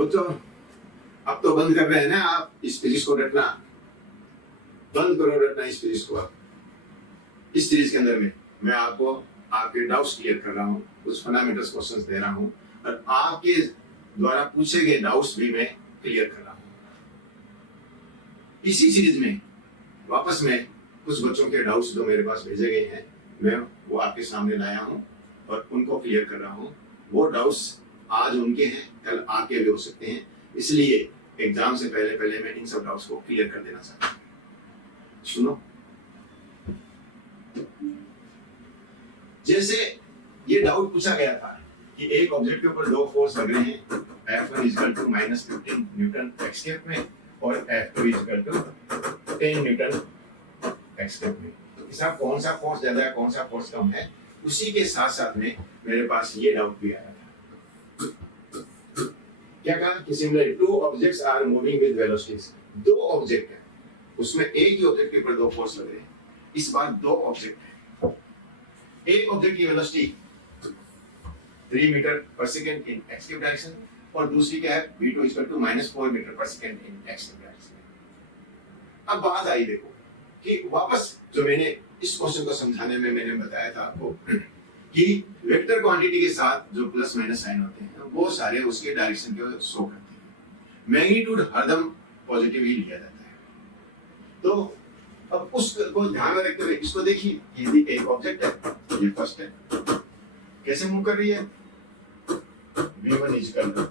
बच्चों अब तो बंद कर रहे हैं ना आप इस फिजिक्स को रटना, बंद करो रटना इस फिजिक्स को। इस सीरीज के अंदर में मैं आपको आपके डाउट्स क्लियर कर रहा हूँ, कुछ फंडामेंटल्स क्वेश्चंस दे रहा हूँ और आपके द्वारा पूछे गए डाउट्स भी मैं क्लियर कर रहा हूँ। इसी सीरीज में वापस में कुछ बच्चों के डाउट्स जो मेरे पास भेजे गए हैं मैं वो आपके सामने लाया हूँ और उनको क्लियर कर रहा हूँ। वो डाउट्स आज उनके हैं, कल आपके भी हो सकते हैं, इसलिए एग्जाम से पहले पहले मैं इन सब डाउट्स को क्लियर कर देना चाहता हूँ। सुनो, जैसे ये डाउट पूछा गया था कि एक ऑब्जेक्ट के ऊपर दो फोर्स लग रहे हैं, F1 equal to -15 newton x cap में और F2 equal to 10 newton x cap में। इसका कौन सा फोर्स ज्यादा है, कौन सा फोर्स कम है, उसी के साथ साथ में मेरे पास ये डाउट भी आया था। क्या कहा कि similarly two objects are moving with velocities. दो ऑब्जेक्ट है, उसमें एक ही ऑब्जेक्ट के ऊपर दो फोर्स लग रहे हैं। इस बार दो ऑब्जेक्ट है, एक ऑब्जेक्ट की velocity 3 metre per second in x की डायरेक्शन और दूसरी क्या है v2 -4 metre per second in x की डायरेक्शन। अब बात आई देखो कि वापस जो मैंने इस क्वेश्चन को समझाने में मैंने बताया था आपको कि वेक्टर क्वांटिटी के साथ जो प्लस माइनस साइन होते हैं वो सारे उसके डायरेक्शन के शो करते हैं। मैग्नीट्यूड हरदम पॉजिटिव ही लिया जाता है। तो अब उसको ध्यान में रखते हुए इसको देखिए, ये भी एक ऑब्जेक्ट है, ये फर्स्ट है, कैसे मूव कर रही है, v1 equal to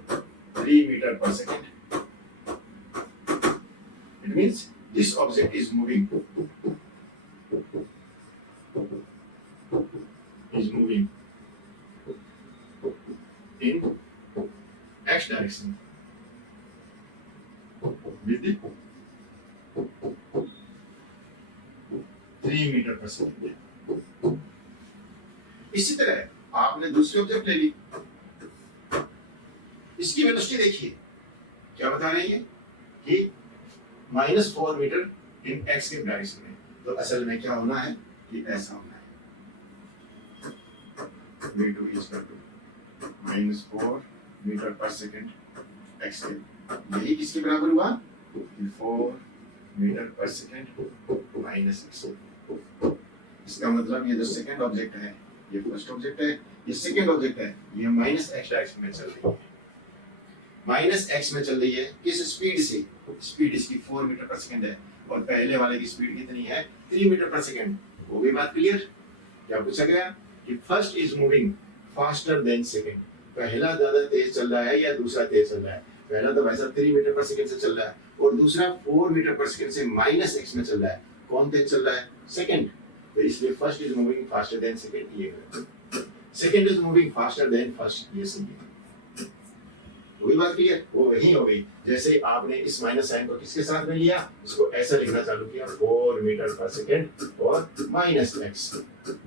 3 metre per second. It means this object is moving in x direction with the 3 metre per second. इसी तरह आपने दूसरी ऑब्जेक्ट ले ली, इसकी वेलोसिटी देखिए क्या बता रही है कि -4 मीटर इन x के डायरेक्शन में। तो असल में क्या होना है कि ऐसा होना है, v2 equal to -4 metre per second x के, यही किसके बराबर हुआ 4 metre per second minus x। इसका मतलब ये जो सेकंड ऑब्जेक्ट है, ये फर्स्ट ऑब्जेक्ट है, ये सेकंड ऑब्जेक्ट है, ये -x डायरेक्शन में चल रही है, -x में चल रही है। किस स्पीड से, स्पीड इसकी 4 मीटर पर सेकंड है और पहले वाले की स्पीड कितनी है 3 मीटर पर सेकंड। वो भी बात क्लियर। क्या पूछा गया कि first is moving faster than second, पहला ज्यादा तेज चल रहा है या दूसरा तेज चल रहा है। पहला तो वैसा 3 मीटर पर सेकंड से चल रहा है और दूसरा 4 मीटर पर सेकंड से -x में चल रहा है। कौन तेज चल रहा है, सेकंड। तो इसलिए first is moving faster than second, ये second is moving faster than first, ये सही है। वही बात क्लियर, वो वही हो गई। जैसे आपने इस माइनस साइन को किसके साथ में लिया, इसको ऐसा लिखना चालू किया 4 मीटर पर सेकंड और -x,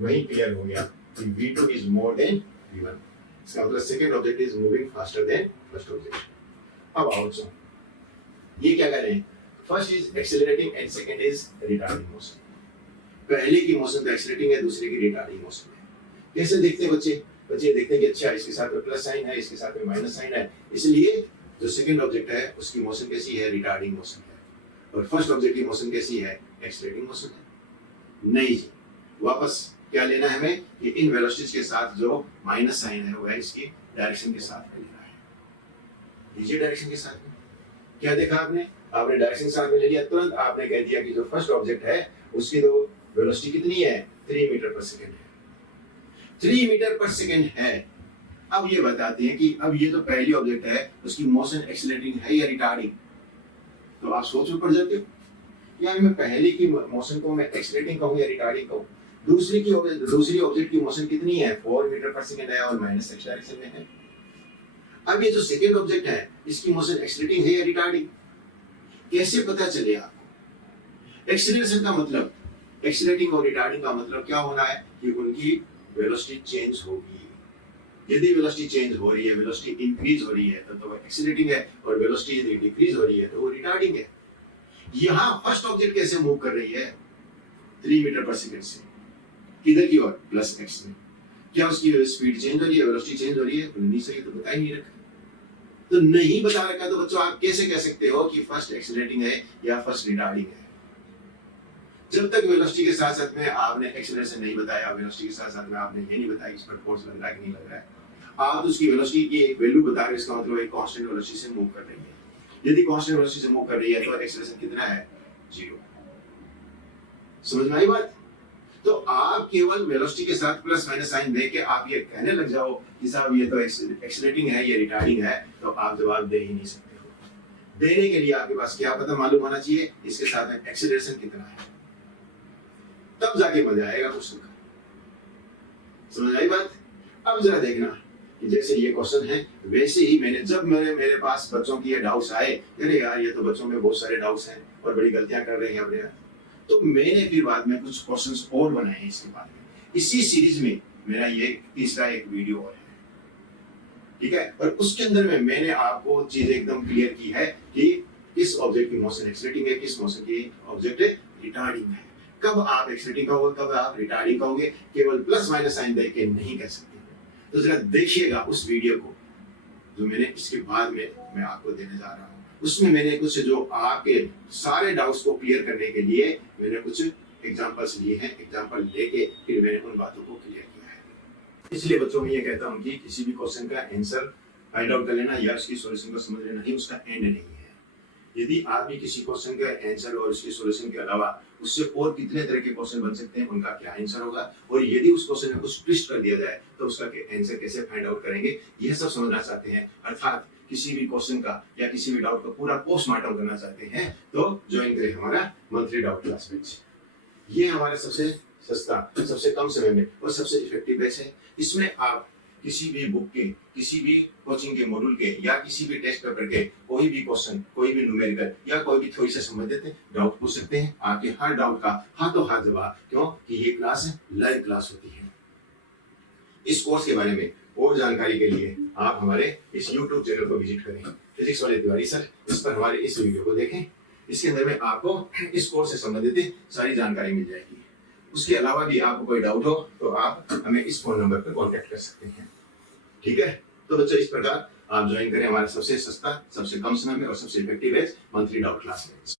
वही क्लियर हो गया कि v2 is more than v1। इसका मतलब second object is moving faster than first object. अब आल्सो ये क्या कर रहे हैं, first is accelerating and second is retarding motion. पहले की मोशन तो एक्सेलरेटिंग है, दूसरे की रिटार्डिंग मोशन है। कैसे देखते हैं बच्चे, बच्चे देखते हैं कि अच्छा इसके साथ में प्लस साइन है, इसके साथ में माइनस साइन है, इसलिए जो सेकंड ऑब्जेक्ट है उसकी मोशन कैसी है, रिटार्डिंग मोशन है, और फर्स्ट ऑब्जेक्ट की मोशन कैसी है, एक्सेलरेटिंग मोशन है। नहीं जी, वापस क्या लेना है हमें कि इन वेलोसिटीज के साथ जो माइनस साइन है वो है इसकी डायरेक्शन के साथ में लेना है। लीजिए डायरेक्शन के साथ में, क्या देखा आपने, आपने डायरेक्शन के साथ में ले लिया, तुरंत आपने कह दिया कि जो फर्स्ट ऑब्जेक्ट है उसकी तो वेलोसिटी कितनी है 3 मीटर पर सेकंड है, 3 मीटर पर सेकंड है। अब ये बताते हैं कि अब ये जो पहली ऑब्जेक्ट है उसकी मोशन एक्सेलरेटिंग है या रिटार्डिंग। तो आप सोच में पड़ जाते हो, या मैं पहले की मोशन को मैं एक्सेलरेटिंग कहूं या रिटार्डिंग कहूं। दूसरी ऑब्जेक्ट की मोशन कितनी है 4 मीटर पर सेकंड है और -x डायरेक्शन में है। अब ये जो सेकंड ऑब्जेक्ट है इसकी मोशन एक्सेलरेटिंग है या रिटार्डिंग, कैसे पता चले आपको। एक्सेलरेशन का मतलब, एक्सेलरेटिंग और रिटार्डिंग का मतलब क्या होना है कि उनकी वेलोसिटी चेंज होगी। यदि वेलोसिटी चेंज हो रही है, वेलोसिटी इंक्रीज हो रही है तो वो एक्सेलरेटिंग है, और वेलोसिटी यदि डिक्रीज हो रही है तो वो रिटार्डिंग है। यहाँ फर्स्ट ऑब्जेक्ट कैसे मूव कर रही है 3 मीटर पर सेकंड से किधर की ओर, प्लस x में। क्या उसकी स्पीड चेंज हो रही है, वेलोसिटी चेंज हो रही है, नहीं सही तो बता ही नहीं रखा। तो नहीं बता रखा तो बच्चों आप कैसे कह सकते हो कि फर्स्ट एक्सेलरेटिंग है या फर्स्ट रिटार्डिंग है? जब तक वेलोसिटी के साथ साथ में आपने एक्सेलरेशन नहीं बताया, वेलोसिटी के साथ साथ में आपने ये नहीं बताया इस पर फोर्स लग रहा है कि नहीं लग रहा है, आप उसकी वेलोसिटी की एक वैल्यू बता रहे हो, इसका मतलब एक कांस्टेंट वेलोसिटी से मूव कर रही है। यदि कांस्टेंट वेलोसिटी से मूव कर रही है तो एक्सेलरेशन कितना है? 0। समझ में आई बात? तो आप केवल वेलोसिटी के साथ प्लस माइनस साइन दे के आप ये कहने लग जाओ कि साहब ये तो एक्सेलरेटिंग है या रिटार्डिंग है, तो आप जवाब दे ही नहीं सकते हो। देने के लिए आपके पास क्या पता मालूम होना चाहिए, इसके साथ में एक्सेलरेशन कितना है, तब जाके मजा आएगा क्वेश्चन का। समझ आई बात? अब जरा देखना कि जैसे ये क्वेश्चन है वैसे ही मैंने जब मेरे पास बच्चों की ये डाउट्स आए, अरे यार ये तो बच्चों में बहुत सारे डाउट्स हैं और बड़ी गलतियां कर रहे हैं अपने, तो मैंने फिर बाद में कुछ क्वेश्चंस और बनाए हैं इसके बाद में। इसी सीरीज में मेरा ये तीसरा एक वीडियो और है, ठीक है? और उसके अंदर में मैंने आपको चीज एकदम क्लियर की है कि किस ऑब्जेक्ट की मोशन एक्सेलरेटिंग है, किस मोशन की ऑब्जेक्ट रिटार्डिंग है। कब आप एक्सेलरेटिंग कहोगे, कब आप रिटार्डिंग कहोगे, केवल प्लस माइनस साइन दे के नहीं कह सकते। तो जरा देखिएगा उस वीडियो को जो मैंने इसके बाद में मैं आपको देने जा रहा हूँ। उसमें मैंने कुछ जो आपके सारे डाउट्स को क्लियर करने के लिए मैंने कुछ एग्जांपल्स लिए हैं, एग्जांपल लेके फिर मैंने उन बातों को क्लियर किया है। इसलिए बच्चों मैं ये कहता हूँ कि किसी भी क्वेश्चन का आंसर फाइंड आउट कर लेना या उसकी सॉल्यूशन को समझ लेना ही उसका एंड नहीं है। यदि आप भी किसी क्वेश्चन का आंसर और उसके सॉल्यूशन के अलावा उससे और कितने तरह के क्वेश्चन बन सकते हैं, उनका क्या आंसर होगा, और यदि उस क्वेश्चन में कुछ ट्विस्ट कर दिया जाए तो उसका आंसर कैसे फाइंड आउट करेंगे, यह सब समझना चाहते हैं, अर्थात किसी भी क्वेश्चन का या किसी भी डाउट का पूरा पोस्टमार्टम करना चाहते हैं, तो ज्वाइन करें हमारा मंथली डाउट क्लास बैच। ये हमारा सबसे सस्ता, सबसे कम समय में और सबसे इफेक्टिव बैच है। इसमें आप किसी भी बुक के, किसी भी कोचिंग के मॉड्यूल के या किसी भी टेस्ट पेपर के कोई भी क्वेश्चन, कोई भी न्यूमेरिकल या कोई भी थ्योरी से संबंधित डाउट पूछ सकते हैं। आपके हर डाउट का हाथों हाथ जवाब, क्यों कि ये क्लास लाइव क्लास होती है। इस कोर्स के बारे में और जानकारी के लिए आप हमारे इस YouTube चैनल को विजिट करें, फिजिक्स वाले तिवारी सर। इस पर हमारे इस वीडियो को देखें, इसके अंदर में आपको इस कोर्स से संबंधित सारी जानकारी मिल जाएगी। उसके अलावा भी आपको कोई डाउट हो तो आप हमें इस फोन नंबर पर कॉन्टेक्ट कर सकते हैं, ठीक है? तो बच्चों इस प्रकार आप ज्वाइन करें हमारा सबसे सस्ता, सबसे कम समय में और सबसे effective batch monthly doubt class batch.